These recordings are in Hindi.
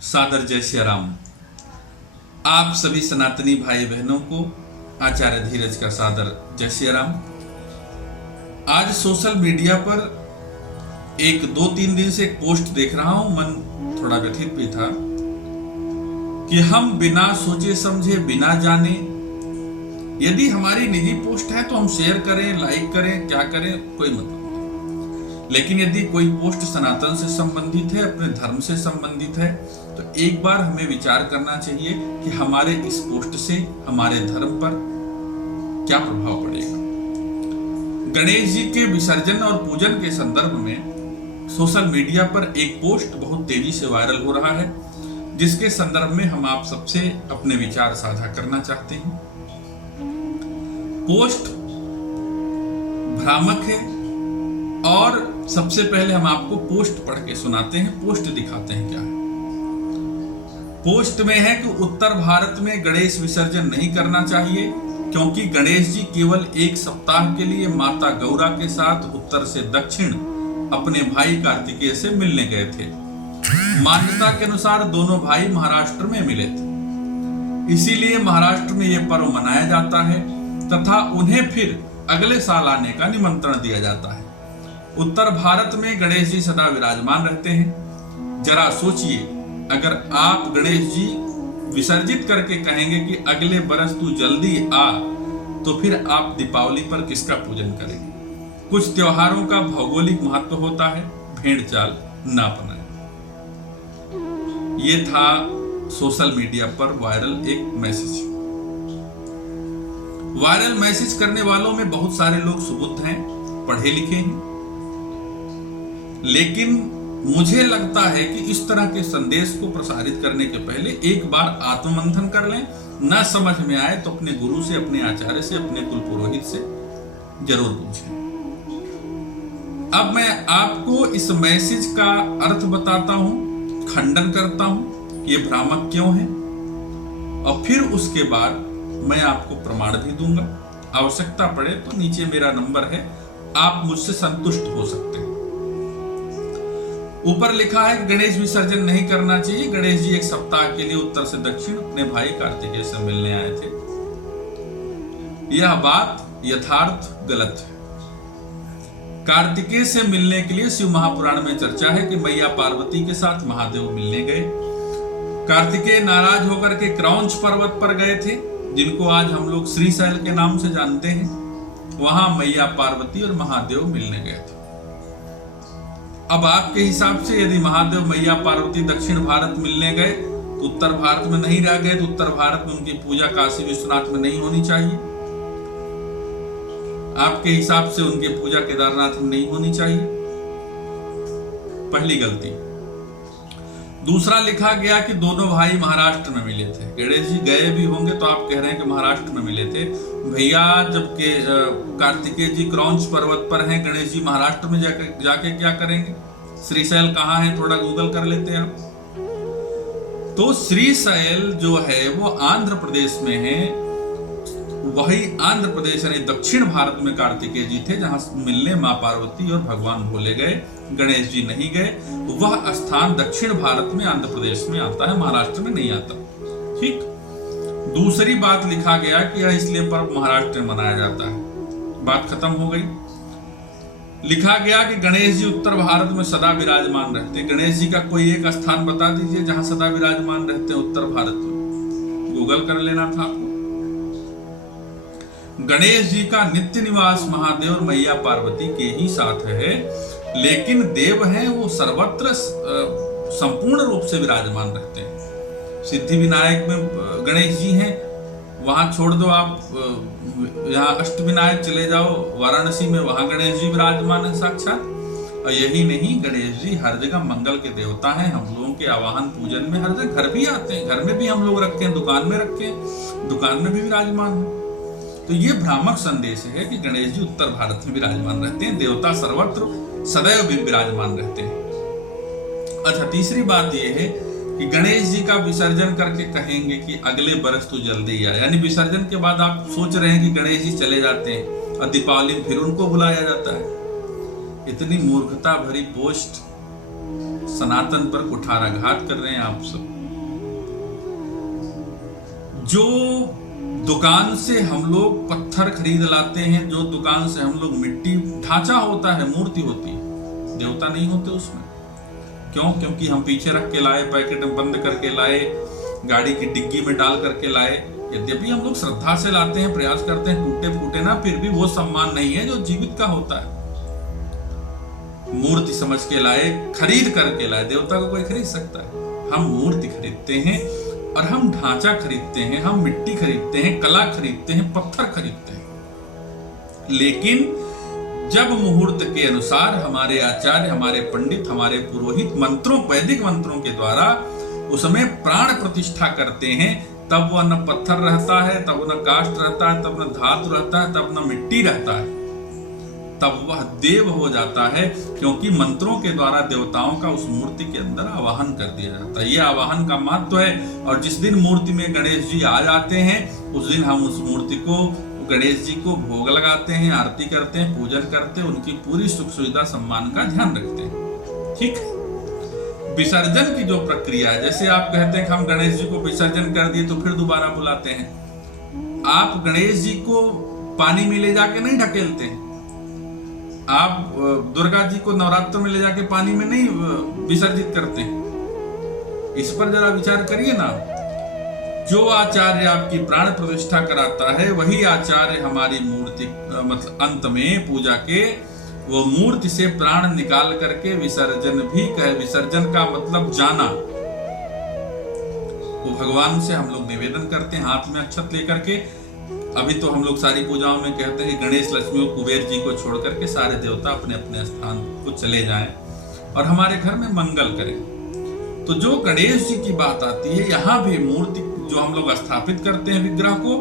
सादर जय श्री राम। आप सभी सनातनी भाई बहनों को आचार्य धीरज का सादर जय श्री राम। आज सोशल मीडिया पर एक 2-3 दिन से एक पोस्ट देख रहा हूं, मन थोड़ा व्यथित भी था कि हम बिना सोचे समझे, बिना जाने, यदि हमारी निजी पोस्ट है तो हम शेयर करें, लाइक करें, क्या करें, कोई मतलब नहीं। लेकिन यदि कोई पोस्ट सनातन से संबंधित है, अपने धर्म से संबंधित है, तो एक बार हमें विचार करना चाहिए कि हमारे इस पोस्ट से हमारे धर्म पर क्या प्रभाव पड़ेगा। गणेश जी के विसर्जन और पूजन के संदर्भ में सोशल मीडिया पर एक पोस्ट बहुत तेजी से वायरल हो रहा है, जिसके संदर्भ में हम आप सबसे अपने विचार साझा करना चाहते हैं। पोस्ट भ्रामक है और सबसे पहले हम आपको पोस्ट पढ़ के सुनाते हैं, पोस्ट दिखाते हैं क्या है। पोस्ट में है कि उत्तर भारत में गणेश विसर्जन नहीं करना चाहिए क्योंकि गणेश जी केवल 1 सप्ताह के लिए माता गौरा के साथ उत्तर से दक्षिण अपने भाई कार्तिकेय से मिलने गए थे। मान्यता के अनुसार दोनों भाई महाराष्ट्र में मिले थे, इसीलिए महाराष्ट्र में यह पर्व मनाया जाता है तथा उन्हें फिर अगले साल आने का निमंत्रण दिया जाता है। उत्तर भारत में गणेश जी सदा विराजमान रहते हैं। जरा सोचिए, अगर आप गणेश जी विसर्जित करके कहेंगे कि अगले बरस तू जल्दी आ, तो फिर आप दीपावली पर किसका पूजन करेंगे। कुछ त्योहारों का भौगोलिक महत्व होता है, भेड़ चाल ना बनाए। ये था सोशल मीडिया पर वायरल एक मैसेज। वायरल मैसेज करने वालों में बहुत सारे लोग सुबुद्ध हैं, पढ़े लिखे हैं, लेकिन मुझे लगता है कि इस तरह के संदेश को प्रसारित करने के पहले एक बार आत्ममंथन कर लें। ना समझ में आए तो अपने गुरु से, अपने आचार्य से, अपने कुल पुरोहित से जरूर पूछें। अब मैं आपको इस मैसेज का अर्थ बताता हूं, खंडन करता हूं कि ये भ्रामक क्यों है, और फिर उसके बाद मैं आपको प्रमाण भी दूंगा। आवश्यकता पड़े तो नीचे मेरा नंबर है, आप मुझसे संतुष्ट हो सकते हैं। ऊपर लिखा है गणेश विसर्जन नहीं करना चाहिए, गणेश जी 1 सप्ताह के लिए उत्तर से दक्षिण अपने भाई कार्तिकेय से मिलने आए थे। यह बात यथार्थ गलत है। कार्तिकेय से मिलने के लिए शिव महापुराण में चर्चा है कि मैया पार्वती के साथ महादेव मिलने गए। कार्तिकेय नाराज होकर के क्रौंच पर्वत पर गए थे, जिनको आज हम लोग श्रीशैल के नाम से जानते हैं। वहां मैया पार्वती और महादेव मिलने गए थे। अब आपके हिसाब से यदि महादेव मैया पार्वती दक्षिण भारत मिलने गए तो उत्तर भारत में नहीं रह गए, तो उत्तर भारत में उनकी पूजा काशी विश्वनाथ में नहीं होनी चाहिए। आपके हिसाब से उनकी पूजा केदारनाथ में नहीं होनी चाहिए। पहली गलती। दूसरा लिखा गया कि दोनों भाई महाराष्ट्र में मिले थे। गणेश जी गए भी होंगे तो आप कह रहे हैं कि महाराष्ट्र में मिले थे। भैया, जबकि कार्तिकेय जी क्रौंच पर्वत पर हैं, गणेश जी महाराष्ट्र में जाके क्या करेंगे। श्रीशैल कहाँ है, थोड़ा गूगल कर लेते हैं आप। तो श्रीशैल जो है वो आंध्र प्रदेश में है। वही आंध्र प्रदेश यानी दक्षिण भारत में कार्तिकेय जी थे, जहां मिलने मां पार्वती और भगवान भोले गए। गणेश जी नहीं गए। वह स्थान दक्षिण भारत में आंध्र प्रदेश में आता है, महाराष्ट्र में नहीं आता। ठीक। दूसरी बात लिखा गया कि यह इसलिए पर्व महाराष्ट्र में मनाया जाता है। बात खत्म हो गई। लिखा गया कि गणेश जी उत्तर भारत में सदा विराजमान रहते। गणेश जी का कोई एक स्थान बता दीजिए जहां सदा विराजमान रहते हैं उत्तर भारत में। गूगल कर लेना था आपको। गणेश जी का नित्य निवास महादेव और मैया पार्वती के ही साथ है, लेकिन देव हैं वो सर्वत्र संपूर्ण रूप से विराजमान रहते हैं। सिद्धि विनायक में गणेश जी हैं, वहां छोड़ दो आप, यहाँ अष्ट विनायक चले जाओ वाराणसी में, वहां गणेश जी विराजमान है साक्षात। और यही नहीं, गणेश जी हर जगह मंगल के देवता हैं। हम लोगों के आवाहन पूजन में हर जगह घर भी आते हैं, घर में भी हम लोग रखे हैं, दुकान में रखे हैं, दुकान में भी विराजमान है। तो ये भ्रामक संदेश है कि गणेश जी उत्तर भारत में विराजमान रहते हैं, देवता सर्वत्र सदैव भी विराजमान रहते हैं। अच्छा, तीसरी बात यह है कि गणेश जी का विसर्जन करके कहेंगे कि अगले बरस तो जल्दी आ, यानी विसर्जन के बाद आप सोच रहे हैं कि गणेश जी चले जाते हैं और दीपावली में फिर उनको बुलाया जाता है। इतनी मूर्खता भरी पोस्ट सनातन पर कुठाराघात कर रहे हैं आप सब। जो दुकान से हम लोग पत्थर खरीद लाते हैं, जो दुकान से हम लोग मिट्टी, ढांचा होता है, मूर्ति होती है, देवता नहीं होते उसमें। क्यों? क्योंकि हम पीछे रख के लाए, पैकेट में बंद करके लाए, गाड़ी की डिग्गी में डाल करके लाए। यद्यपि हम लोग श्रद्धा से लाते हैं, प्रयास करते हैं, टूटे फूटे ना, फिर भी वो सम्मान नहीं है जो जीवित का होता है। मूर्ति समझ के लाए, खरीद करके लाए। देवता को कोई खरीद सकता है? हम मूर्ति खरीदते हैं और हम ढांचा खरीदते हैं, हम मिट्टी खरीदते हैं, कला खरीदते हैं, पत्थर खरीदते हैं। लेकिन जब मुहूर्त के अनुसार हमारे आचार्य, हमारे पंडित, हमारे पुरोहित मंत्रों, वैदिक मंत्रों के द्वारा उसमें प्राण प्रतिष्ठा करते हैं, तब वह न पत्थर रहता है, तब न काष्ठ रहता है, तब न धातु रहता है, तब न मिट्टी रहता है, तब वह देव हो जाता है। क्योंकि मंत्रों के द्वारा देवताओं का उस मूर्ति के अंदर आवाहन कर दिया जाता है। यह आवाहन का महत्व है। और जिस दिन मूर्ति में गणेश जी आ जाते हैं, उस दिन हम उस मूर्ति को, गणेश जी को भोग लगाते हैं, आरती करते हैं, पूजन करते हैं, उनकी पूरी सुख सुविधा सम्मान का ध्यान रखते हैं। ठीक है। विसर्जन की जो प्रक्रिया है, जैसे आप कहते हैं कि हम गणेश जी को विसर्जन कर दिए तो फिर दोबारा बुलाते हैं। आप गणेश जी को पानी में ले जाके नहीं ढकेलते हैं। आप दुर्गा जी को नवरात्र में ले जाके पानी में नहीं विसर्जित करते हैं। इस पर जरा विचार करिए ना। जो आचार्य आपकी प्राण प्रतिष्ठा कराता है, वही आचार्य हमारी मूर्ति, मतलब अंत में पूजा के वो मूर्ति से प्राण निकाल करके विसर्जन भी कहे। विसर्जन का मतलब जाना। वो भगवान से हम लोग निवेदन करते हैं हाथ में अक्षत लेकर के। अभी तो हम लोग सारी पूजाओं में कहते हैं कि गणेश, लक्ष्मी और कुबेर जी को छोड़ करके सारे देवता अपने अपने स्थान को चले जाएं और हमारे घर में मंगल करें। तो जो गणेश जी की बात आती है, यहाँ भी मूर्ति जो हम लोग स्थापित करते हैं विग्रह को,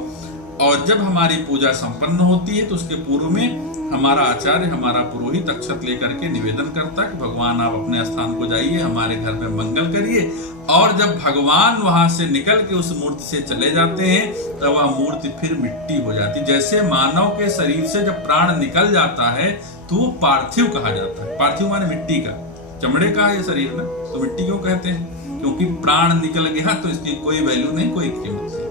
और जब हमारी पूजा संपन्न होती है तो उसके पूर्व में हमारा आचार्य, हमारा पुरोहित अक्षत लेकर के निवेदन करता है कि भगवान आप अपने स्थान को जाइए, हमारे घर में मंगल करिए। और जब भगवान वहां से निकल के उस मूर्ति से चले जाते हैं, तब वह मूर्ति फिर मिट्टी हो जाती है। जैसे मानव के शरीर से जब प्राण निकल जाता है तो वो पार्थिव कहा जाता है। पार्थिव माने मिट्टी का, चमड़े का है ये शरीर ना, तो मिट्टी क्यों कहते हैं? क्योंकि प्राण निकल गया तो इसकी कोई वैल्यू नहीं, कोई कीमत नहीं।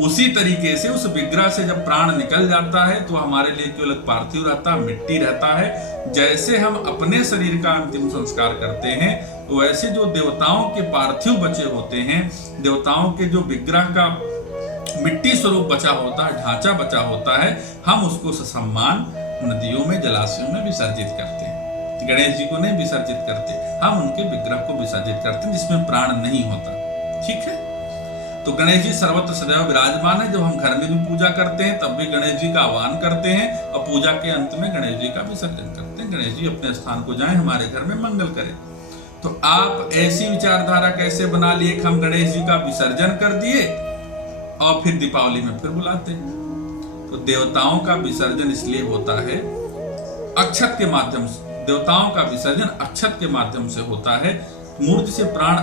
उसी तरीके से उस विग्रह से जब प्राण निकल जाता है तो हमारे लिए केवल पार्थिव रहता है, मिट्टी रहता है। जैसे हम अपने शरीर का अंतिम संस्कार करते हैं, वैसे जो देवताओं के पार्थिव बचे होते हैं, देवताओं के जो विग्रह का मिट्टी स्वरूप बचा होता है, ढांचा बचा होता है, हम उसको ससम्मान नदियों में, जलाशयों में विसर्जित करते हैं। गणेश जी को नहीं विसर्जित करते, हम उनके विग्रह को विसर्जित करते हैं जिसमें प्राण नहीं होता। ठीक है। तो गणेश जी सर्वत्र सदैव विराजमान है। जब हम घर में भी पूजा करते हैं तब भी गणेश जी का आह्वान करते हैं और पूजा के अंत में गणेश जी का विसर्जन करते हैं। गणेश जी अपने स्थान को जाएं, हमारे घर में मंगल करें। तो आप ऐसी विचारधारा कैसे बना लिए कि हम गणेश जी का विसर्जन कर दिए और फिर दीपावली में फिर बुलाते हैं? तो देवताओं का विसर्जन इसलिए होता है अक्षत के माध्यम से। देवताओं का विसर्जन अक्षत के माध्यम से होता है। मूर्ति से प्राण,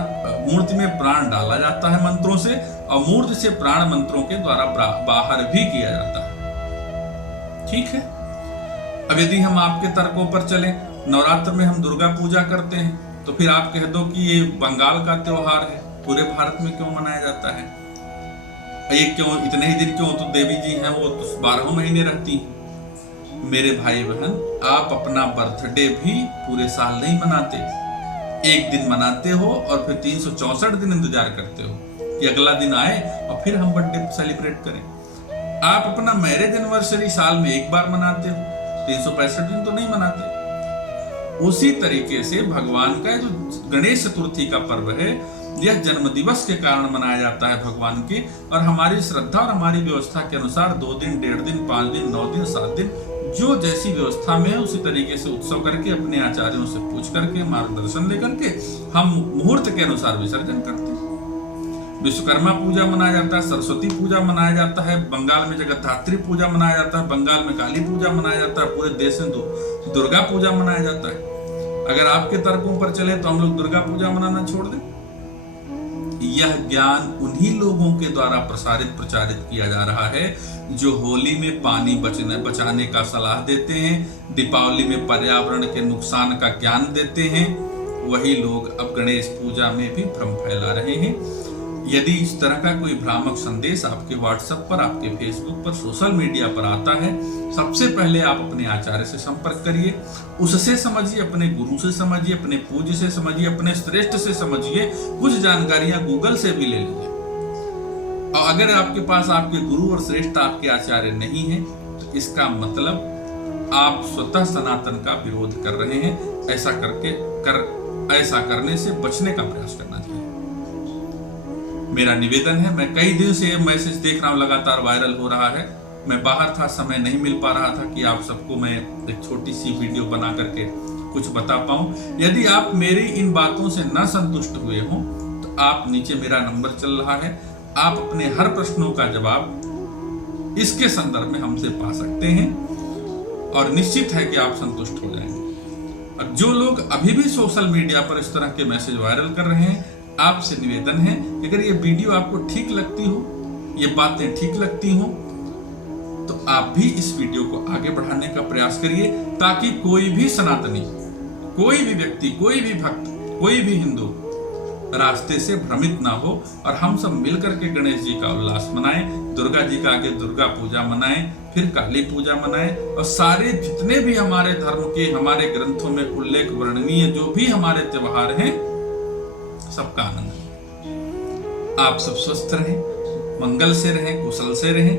मूर्ति में प्राण डाला जाता है मंत्रों से, और मूर्ति से प्राण मंत्रों के द्वारा बाहर भी किया जाता है। ठीक है। अब यदि हम आपके तर्कों पर चलें, नवरात्र में हम दुर्गा पूजा करते हैं, तो फिर आप कह दो कि ये बंगाल का त्योहार है, पूरे भारत में क्यों मनाया जाता है? ये क्यों इतने ही दिन क्यों? तो देवी जी हैं, वो तो 12 महीने रहती हैं। मेरे भाई बहन, आप अपना बर्थडे भी पूरे साल नहीं मनाते, एक दिन मनाते हो और फिर 364 दिन इंतजार करते हो कि अगला दिन आए और फिर हम बर्थडे सेलिब्रेट करें। आप अपना मैरिज एनिवर्सरी साल में एक बार मनाते हो, 365 दिन तो नहीं मनाते। उसी तरीके से भगवान का जो गणेश चतुर्थी का पर्व है, यह जन्म दिवस के कारण मनाया जाता है भगवान के, और हमारी श्रद्धा और हमारी व्यवस्था के अनुसार 2 दिन, 1.5 दिन, 5 दिन, 9 दिन, 7 दिन, जो जैसी व्यवस्था में है उसी तरीके से उत्सव करके अपने आचार्यों से पूछ करके, मार्गदर्शन लेकर के हम मुहूर्त के अनुसार विसर्जन करते हैं। विश्वकर्मा पूजा मनाया जाता है, सरस्वती पूजा मनाया जाता है, बंगाल में जगद्धात्री पूजा मनाया जाता है, बंगाल में काली पूजा मनाया जाता है, पूरे देश में दुर्गा पूजा मनाया जाता है। अगर आपके तर्कों पर चले तो हम लोग दुर्गा पूजा मनाना छोड़ दें? यह ज्ञान उन्हीं लोगों के द्वारा प्रचारित किया जा रहा है जो होली में पानी बचाने का सलाह देते हैं, दीपावली में पर्यावरण के नुकसान का ज्ञान देते हैं। वही लोग अब गणेश पूजा में भी भ्रम फैला रहे हैं। यदि इस तरह का कोई भ्रामक संदेश आपके व्हाट्सएप पर, आपके फेसबुक पर, सोशल मीडिया पर आता है, सबसे पहले आप अपने आचार्य से संपर्क करिए, उससे समझिए, अपने गुरु से समझिए, अपने पूज्य से समझिए, अपने श्रेष्ठ से समझिए, कुछ जानकारियां गूगल से भी ले लीजिए। और अगर आपके पास आपके गुरु और श्रेष्ठ आपके आचार्य नहीं है तो इसका मतलब आप स्वतः सनातन का विरोध कर रहे हैं। ऐसा करने से बचने का प्रयास करना चाहिए। मेरा निवेदन है, मैं कई दिन से मैसेज देख रहा हूं, लगातार वायरल हो रहा है। मैं बाहर था, समय नहीं मिल पा रहा था कि आप सबको मैं एक छोटी सी वीडियो बना करके कुछ बता पाऊं। यदि आप मेरी इन बातों से न संतुष्ट हुए हों तो आप नीचे मेरा नंबर चल रहा है, आप अपने हर प्रश्नों का जवाब इसके संदर्भ में हमसे पा सकते हैं और निश्चित है कि आप संतुष्ट हो जाएंगे। और जो लोग अभी भी सोशल मीडिया पर इस तरह के मैसेज वायरल कर रहे हैं, आपसे निवेदन है कि अगर ये वीडियो आपको ठीक लगती हो, ये बातें ठीक लगती हो, तो आप भी इस वीडियो को आगे बढ़ाने का प्रयास करिए, ताकि कोई भी सनातनी, कोई भी व्यक्ति, कोई भी भक्त, कोई भी हिंदू रास्ते से भ्रमित ना हो और हम सब मिलकर के गणेश जी का उल्लास मनाएं, दुर्गा जी का आगे दुर्गा पूजा मनाएं, फिर काली पूजा मनाएं और सारे जितने भी हमारे धर्म के, हमारे ग्रंथों में उल्लेख वर्णनीय जो भी हमारे त्योहार हैं, सबका आनंद। आप सब स्वस्थ रहें, मंगल से रहें, कुशल से रहें।